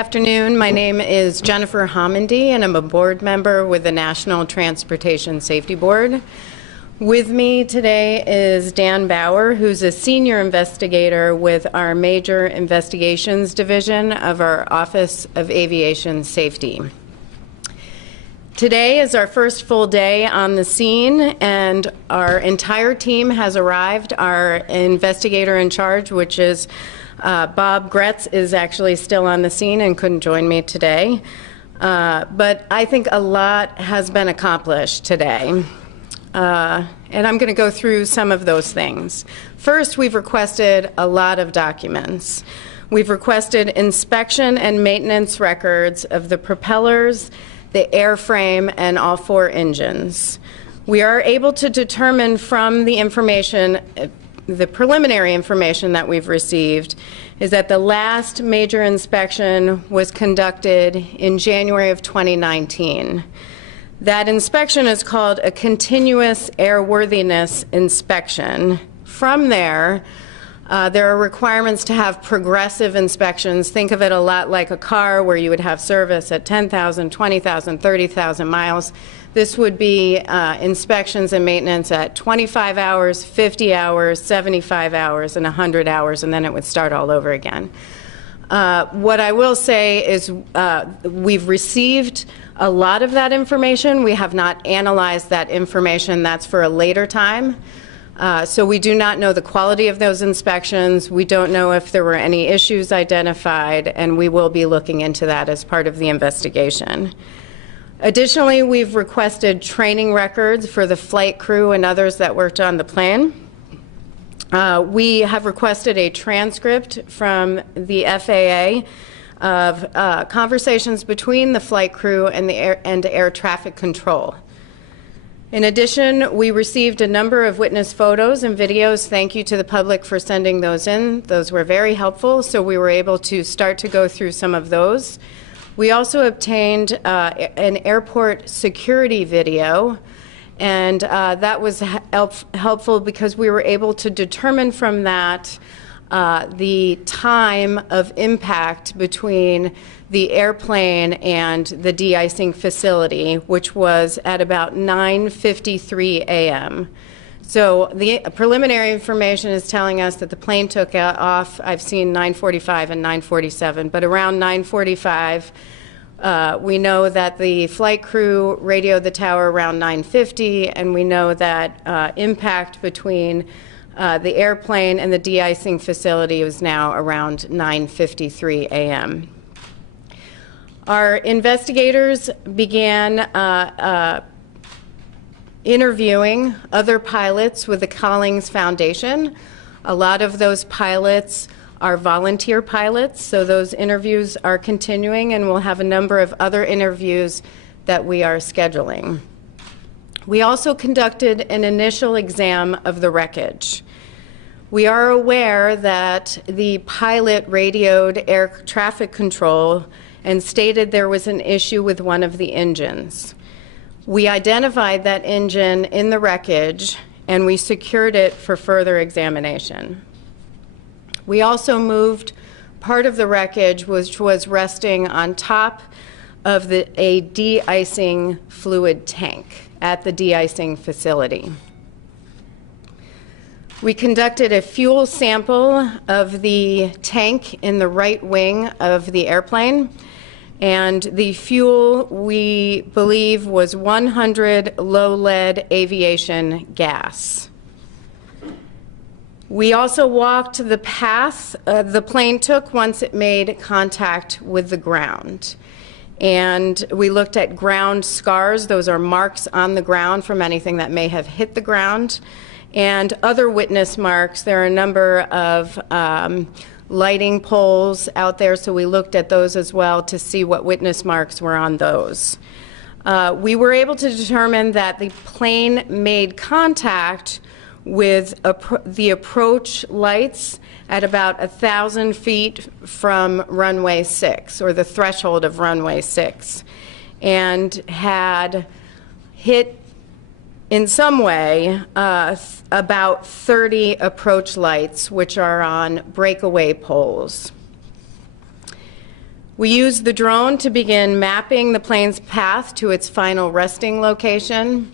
Afternoon. My name is Jennifer Homendy, and I'm a board member with the National Transportation Safety Board. With me today is Dan Bauer, who's a senior investigator with our Major Investigations Division of our Office of Aviation Safety. Today is our first full day on the scene, and our entire team has arrived. Our investigator in charge, which is Bob Gretz, is actually still on the scene and couldn't join me today. But I think a lot has been accomplished today. And I'm going to go through some of those things. First, we've requested a lot of documents. We've requested inspection and maintenance records of the propellers, the airframe, and all four engines. We are able to determine from the information, the preliminary information that we've received, is that the last major inspection was conducted in January of 2019. That inspection is called a continuous airworthiness inspection. From there are requirements to have progressive inspections. Think of it a lot like a car where you would have service at 10,000, 20,000, 30,000 miles. This would be inspections and maintenance at 25 hours, 50 hours, 75 hours, and 100 hours, and then it would start all over again. What I will say is we've received a lot of that information. We have not analyzed that information. That's for a later time. So we do not know the quality of those inspections. We don't know if there were any issues identified, and we will be looking into that as part of the investigation. Additionally, we've requested training records for the flight crew and others that worked on the plane. We have requested a transcript from the FAA of conversations between the flight crew and air traffic control. In addition, we received a number of witness photos and videos. Thank you to the public for sending those in. Those were very helpful, so we were able to start to go through some of those. We also obtained an airport security video, and that was helpful because we were able to determine from that the time of impact between the airplane and the de-icing facility, which was at about 9:53 a.m. So the preliminary information is telling us that the plane took off. I've seen 9:45 and 9:47, but around 9:45, we know that the flight crew radioed the tower around 9:50, and we know that impact between the airplane and the de-icing facility was now around 9:53 a.m. Our investigators began interviewing other pilots with the Collings Foundation. A lot of those pilots are volunteer pilots, so those interviews are continuing, and we'll have a number of other interviews that we are scheduling. We also conducted an initial exam of the wreckage. We are aware that the pilot radioed air traffic control and stated there was an issue with one of the engines. We identified that engine in the wreckage, and we secured it for further examination. We also moved part of the wreckage, which was resting on top of a de-icing fluid tank at the de-icing facility. We conducted a fuel sample of the tank in the right wing of the airplane, and the fuel, we believe, was 100 low-lead aviation gas. We also walked the path the plane took once it made contact with the ground. And we looked at ground scars. Those are marks on the ground from anything that may have hit the ground. And other witness marks. There are a number of lighting poles out there, so we looked at those as well to see what witness marks were on those. We were able to determine that the plane made contact with the approach lights at about 1,000 feet from runway 6, or the threshold of runway 6, and had hit in some way about 30 approach lights, which are on breakaway poles. We used the drone to begin mapping the plane's path to its final resting location.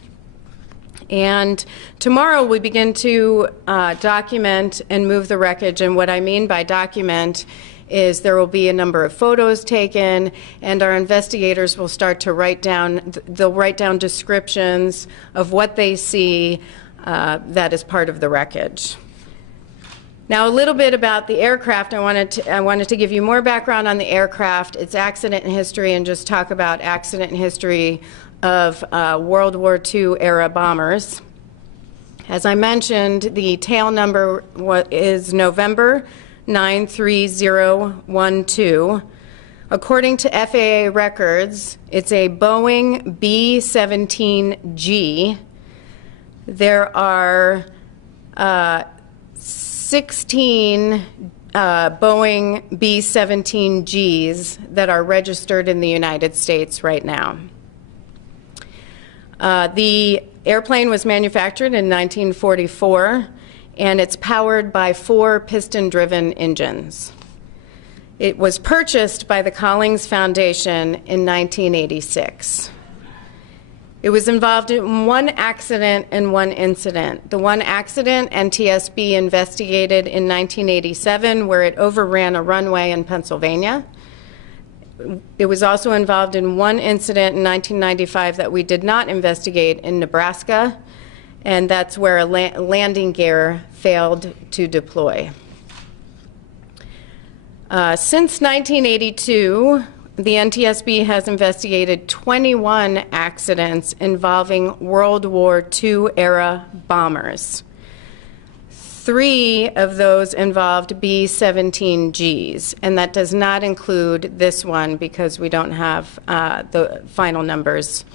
And tomorrow we begin to document and move the wreckage. And what I mean by document is there will be a number of photos taken, and our investigators will start to write down descriptions of what they see that is part of the wreckage. Now, a little bit about the aircraft. I wanted to give you more background on the aircraft, its accident history, and just talk about accident history of World War II era bombers. As I mentioned, the tail number is November 93012. According to FAA records, it's a Boeing B-17G. There are 16 Boeing B-17Gs that are registered in the United States right now. The airplane was manufactured in 1944, and it's powered by 4 piston-driven engines. It was purchased by the Collings Foundation in 1986. It was involved in 1 accident and 1 incident. The 1 accident, NTSB investigated in 1987, where it overran a runway in Pennsylvania. It was also involved in 1 incident in 1995 that we did not investigate in Nebraska, and that's where a landing gear failed to deploy. Since 1982, the NTSB has investigated 21 accidents involving World War II era bombers. 3 of those involved B-17Gs, and that does not include this one because we don't have the final numbers.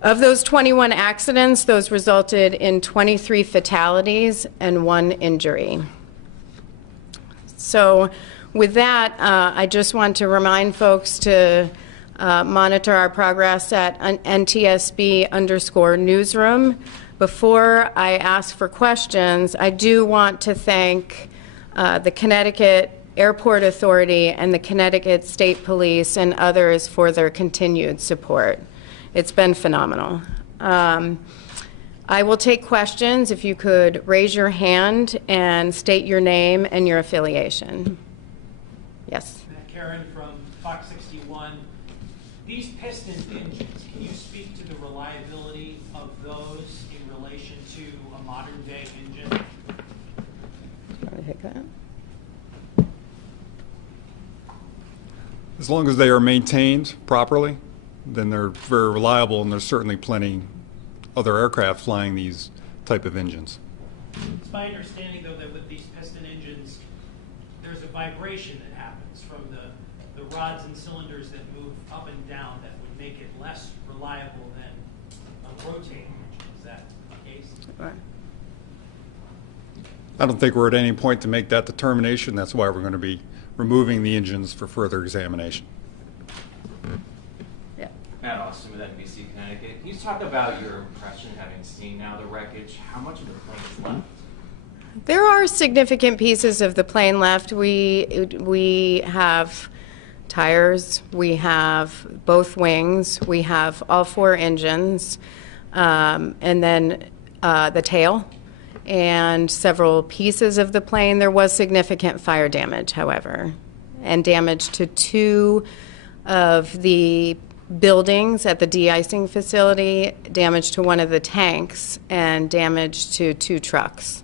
Of those 21 accidents, those resulted in 23 fatalities and 1 injury. So with that, I just want to remind folks to monitor our progress at NTSB_newsroom. Before I ask for questions, I do want to thank the Connecticut Airport Authority and the Connecticut State Police and others for their continued support. It's been phenomenal. I will take questions if you could raise your hand and state your name and your affiliation. Yes? Karen from Fox 61. These piston engines, can you speak to the reliability of those in relation to a modern day engine? Want to hit that? As long as they are maintained properly, then they're very reliable, and there's certainly plenty other aircraft flying these type of engines. It's my understanding, though, that with these piston engines, there's a vibration that happens from the rods and cylinders that move up and down that would make it less reliable than a rotating engine. Is that the case? Right. I don't think we're at any point to make that determination. That's why we're going to be removing the engines for further examination. Yeah. Matt Austin with NBC Connecticut. Can you talk about your impression, having seen now the wreckage? How much of the plane is left? There are significant pieces of the plane left. We have tires, we have both wings, we have all 4 engines, and then the tail and several pieces of the plane. There was significant fire damage, however, and damage to 2 of the buildings at the de-icing facility, damage to 1 of the tanks, and damage to 2 trucks.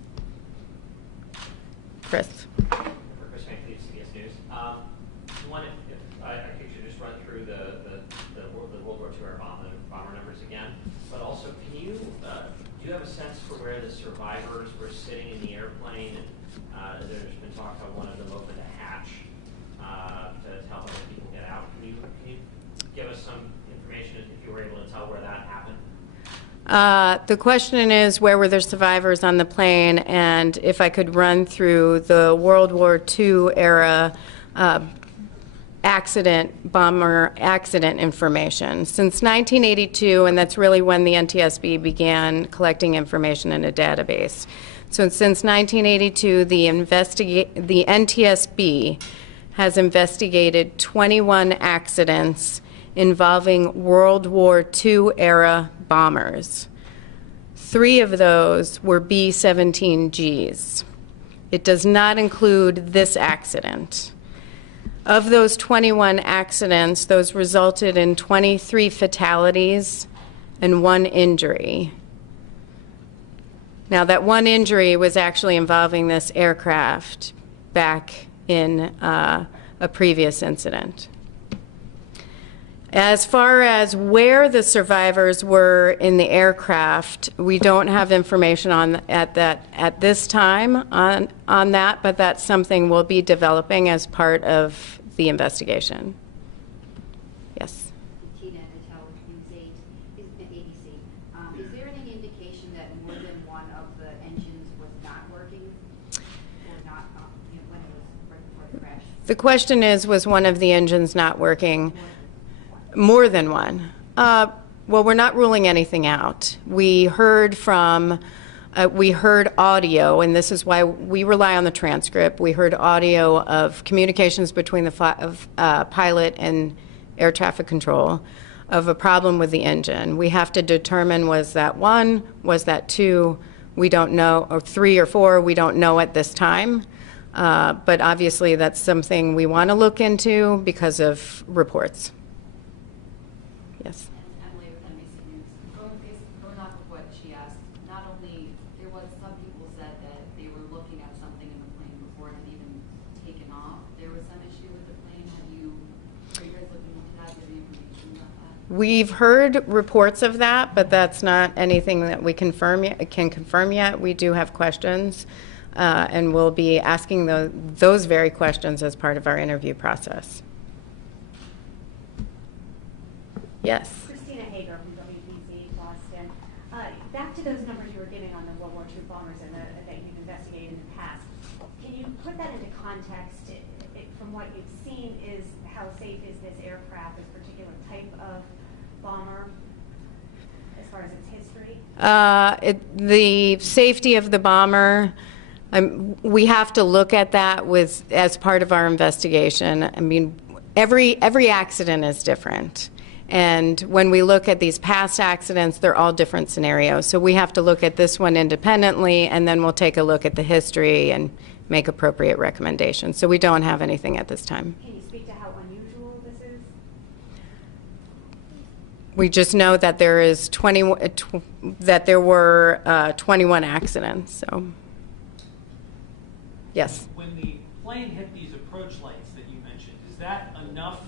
Chris. Chris Hankley, CBS News. One, if I could you just run through the World War II era bomber numbers again, but also can you do you have a sense for where the survivors were sitting in the airplane? And there's been talk about one of them opened a hatch to help other people get out. Can you give us some information if you were able to tell where that happened? The question is, where were there survivors on the plane, and if I could run through the World War II era bomber accident information. Since 1982, and that's really when the NTSB began collecting information in a database. So since 1982, the NTSB has investigated 21 accidents involving World War II era bombers. 3 of those were B-17Gs. It does not include this accident. Of those 21 accidents, those resulted in 23 fatalities and 1 injury. Now, that 1 injury was actually involving this aircraft back in a previous incident. As far as where the survivors were in the aircraft, we don't have information at this time on that, but that's something we'll be developing as part of the investigation. Yes. Tina Natal, News 8, ABC. Is there any indication that more than one of the engines was not working, or not when it was right before the crash? The question is, was one of the engines not working? More than one. Well, we're not ruling anything out. We heard audio, and this is why we rely on the transcript. We heard audio of communications between the pilot and air traffic control of a problem with the engine. We have to determine, was that 1, was that 2, we don't know, or 3 or 4, we don't know at this time. But obviously that's something we want to look into because of reports. Yes. Emily with NBC News. Going off of what she asked, not only some people said that they were looking at something in the plane before it had even taken off. There was some issue with the plane. Are you guys looking into that? Do you have any information about that? We've heard reports of that, but that's not anything that we can confirm yet. We do have questions, and we'll be asking those very questions as part of our interview process. Yes. Christina Hager from WPC Boston. Back to those numbers you were giving on the World War II bombers and that you've investigated in the past. Can you put that into context? From what you've seen, is how safe is this aircraft, this particular type of bomber, as far as its history? The safety of the bomber, we have to look at that as part of our investigation. I mean, every accident is different. And when we look at these past accidents, they're all different scenarios. So we have to look at this one independently, and then we'll take a look at the history and make appropriate recommendations. So we don't have anything at this time. Can you speak to how unusual this is? We just know that there were 21 accidents. So, yes. When the plane hit these approach lights that you mentioned, is that enough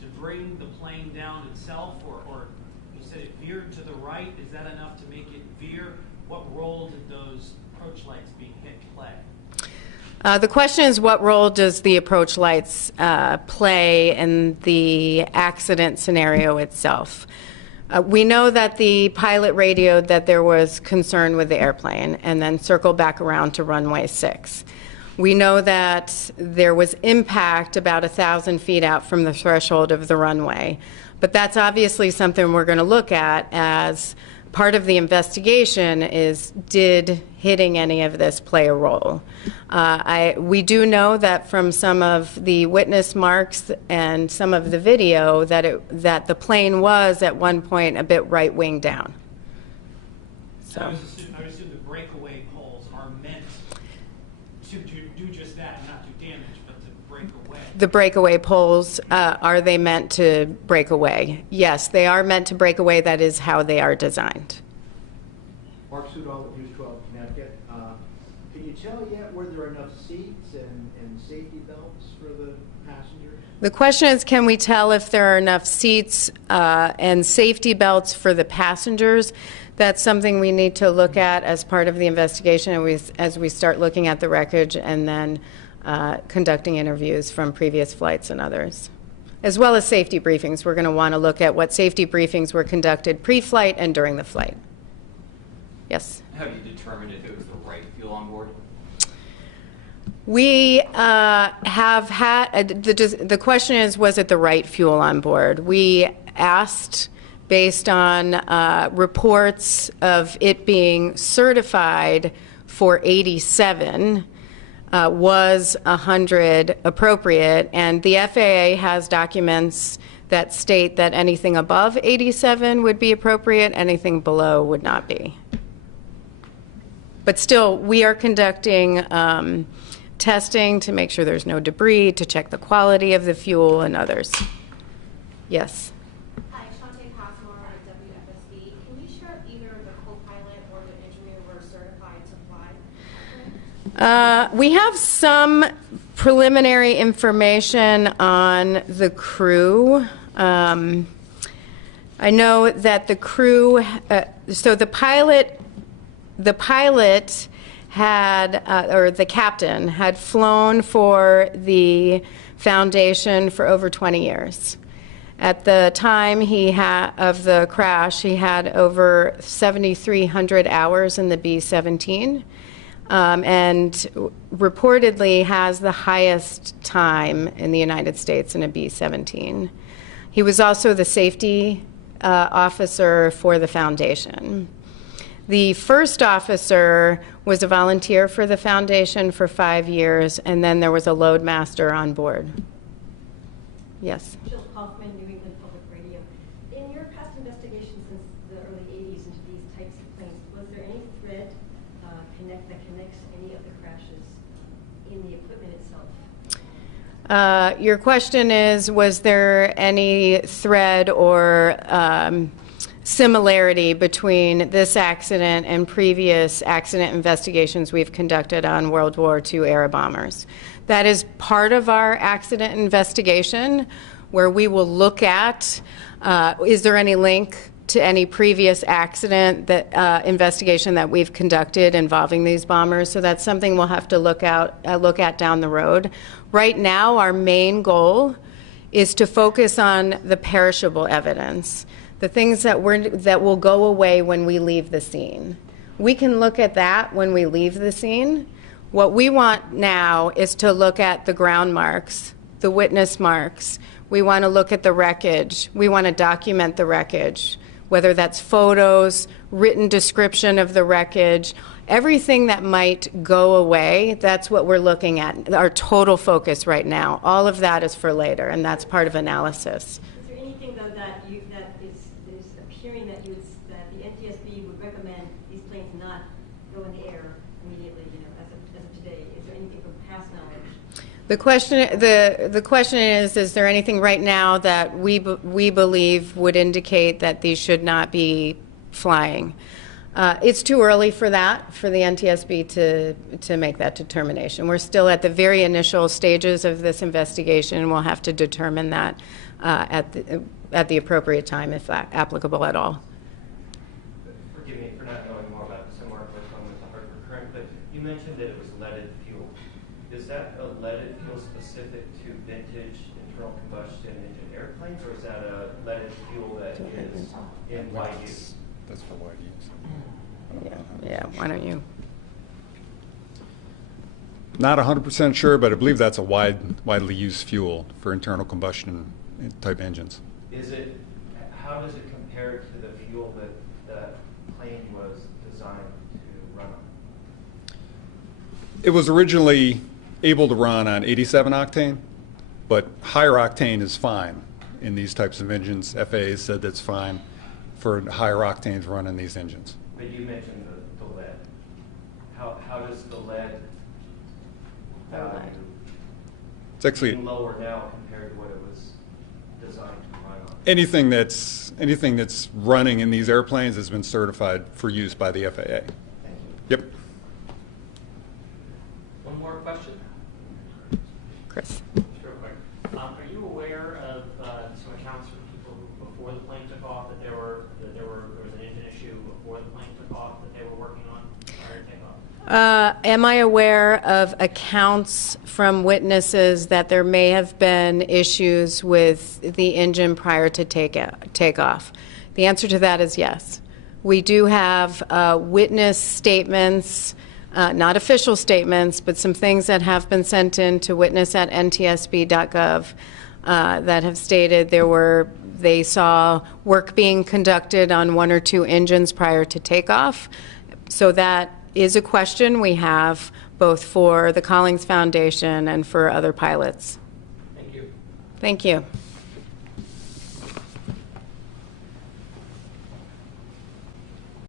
to bring the plane down itself, or you said it veered to the right? Is that enough to make it veer? What role did those approach lights being hit play? The question is, what role does the approach lights play in the accident scenario itself? We know that the pilot radioed that there was concern with the airplane and then circled back around to runway 6. We know that there was impact about 1,000 feet out from the threshold of the runway. But that's obviously something we're going to look at as part of the investigation is, did hitting any of this play a role? We do know that from some of the witness marks and some of the video that the plane was at one point a bit right wing down. So. I would assume the breakaway poles are meant to do just that, and not do damage, but to break away. The breakaway poles, are they meant to break away? Yes, they are meant to break away. That is how they are designed. Mark Sudol with News 12, Connecticut. Can you tell yet were there enough seats and safety belts for the passengers? The question is, can we tell if there are enough seats and safety belts for the passengers? That's something we need to look at as part of the investigation as we start looking at the wreckage and then conducting interviews from previous flights and others. As well as safety briefings. We're going to want to look at what safety briefings were conducted pre-flight and during the flight. Yes? How do you determine if it was the right fuel on board? We have had, the question is, was it the right fuel on board? We asked based on reports of it being certified for 87. was 100 appropriate? And the FAA has documents that state that anything above 87 would be appropriate, anything below would not be. But still, we are conducting testing to make sure there's no debris, to check the quality of the fuel and others. Yes? Hi, Shante Passmore at WFSB. Can you share if either the co-pilot or the engineer were certified to fly? We have some preliminary information on the crew. I know that the crew, so the pilot had, or the captain had flown for the foundation for over 20 years. At the time of the crash, he had over 7,300 hours in the B-17. And reportedly has the highest time in the United States in a B-17. He was also the safety officer for the foundation. The first officer was a volunteer for the foundation for 5 years, and then there was a loadmaster on board. Yes? Jill Kaufman, New England Public Radio. In your past investigation since the early 80s into these types of planes, was there any thread that connects any of the crashes in the equipment itself? Your question is, was there any thread or similarity between this accident and previous accident investigations we've conducted on World War II era bombers? That is part of our accident investigation, where we will look at, is there any link to any previous accident that investigation that we've conducted involving these bombers. So that's something we'll have to look at down the road. Right now, our main goal is to focus on the perishable evidence, the things that will go away when we leave the scene. We can look at that when we leave the scene. What we want now is to look at the ground marks, the witness marks. We want to look at the wreckage. We want to document the wreckage, whether that's photos, written description of the wreckage, everything that might go away. That's what we're looking at, our total focus right now. All of that is for later, and that's part of analysis. Is there anything, though, that is appearing that the NTSB would recommend these planes not go in the air immediately, as of today? Is there anything from past knowledge? The question is there anything right now that we believe would indicate that these should not be flying? It's too early for that, for the NTSB to make that determination. We're still at the very initial stages of this investigation. We'll have to determine that at the appropriate time, if applicable at all. Forgive me for not knowing more about this. I'm working with the Hartford Current, but you mentioned that it was leaded fuel. Is that a leaded fuel specific to vintage internal combustion engine airplanes, or is that a leaded fuel that is in wide use? That's for wide use. Yeah, why don't you? Not 100% sure, but I believe that's a widely used fuel for internal combustion type engines. How does it compare to the fuel that plane was designed to run on? It was originally able to run on 87 octane, but higher octane is fine in these types of engines. FAA said that's fine for higher octanes run in these engines. But you mentioned the lead. How does the lead value It's actually lower now compared to what it was designed to run on? anything that's running in these airplanes has been certified for use by the FAA. Thank you. Yep. One more question? Chris. Real quick. Are you aware of some accounts from people who, before the plane took off, that there was an engine issue before the plane took off that they were working on prior to takeoff? Am I aware of accounts from witnesses that there may have been issues with the engine prior to takeoff? The answer to that is yes. We do have witness statements, not official statements, but some things that have been sent in to witness at ntsb.gov that have stated they saw work being conducted on one or two engines prior to takeoff. So that is a question we have both for the Collings Foundation and for other pilots. Thank you. Thank you.